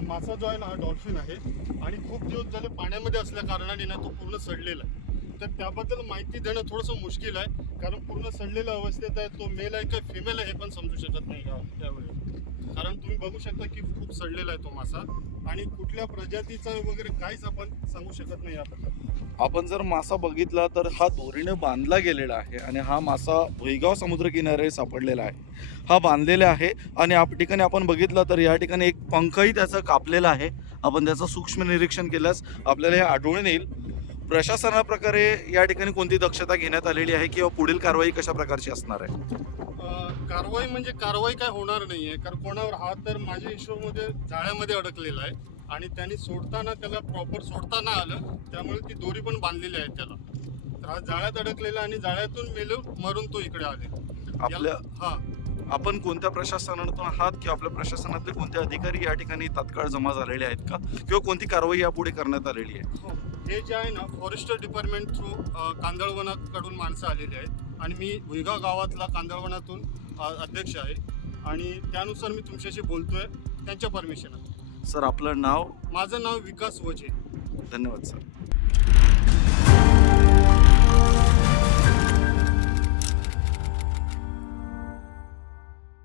मासा जो आहे ना हा डॉल्फिन आहे. आणि खूप दिवस झाले पाण्यामध्ये असल्या कारणाने ना तो पूर्ण सडलेला आहे. तर त्याबद्दल माहिती देणं थोडंसं मुश्किल आहे. कारण पूर्ण सडलेल्या अवस्थेत आहे तो मेल आहे का फिमेल आहे हे पण समजू शकत नाही त्यावेळी कारण तुम्ही बघू शकता की खूप सडलेला आहे तो मासा. आणि कुठल्या प्रजातीचा वगैरे काहीच आपण सांगू शकत नाही याबद्दल आपण जर मासा बघितला तर हा दोरीने बांधला गेलेला आहे आणि हा मासा भुईगाव समुद्रकिनारे सापडलेला आहे. हा बांधलेला आहे आणि आप ठिकाणी आपण बघितला तर या ठिकाणी एक पंखही त्याचा कापलेला आहे. आपण त्याचं सूक्ष्म निरीक्षण केल्यास आपल्याला हे आढळून येईल. प्रशासनाप्रकारे या ठिकाणी कोणती दक्षता घेण्यात आलेली आहे किंवा पुढील कारवाई कशा प्रकारची असणार आहे? कारवाई म्हणजे कारवाई काय होणार नाहीये कारण कोणावर हा तर माझ्या हिशोबामध्ये जाळ्यामध्ये अडकलेला आहे आणि त्यांनी सोडताना त्याला प्रॉपर सोडता नाही आलं त्यामुळे ती दोरी पण बांधलेली आहे त्याला. तर हा जाळ्यात अडकलेला आणि जाळ्यातून मेलून मरून तो इकडे आले. आपल्या हा. आपण कोणत्या प्रशासनातून आहात किंवा आपल्या प्रशासनातले कोणते अधिकारी या ठिकाणी तात्काळ जमा झालेले आहेत का? किंवा कोणती कारवाई यापुढे करण्यात आलेली आहे? हो. जे आहे ना फॉरेस्टर डिपार्टमेंट थ्रू कांदळवनाकडून माणसं आलेली आहेत. आणि मी भुईगाव गावातला कांदळवनातून अध्यक्ष आहे. आणि त्यानुसार मी तुमच्याशी बोलतोय. त्यांच्या परमिशन सर आपलं नाव? माझं नाव विकास वजे. धन्यवाद सर.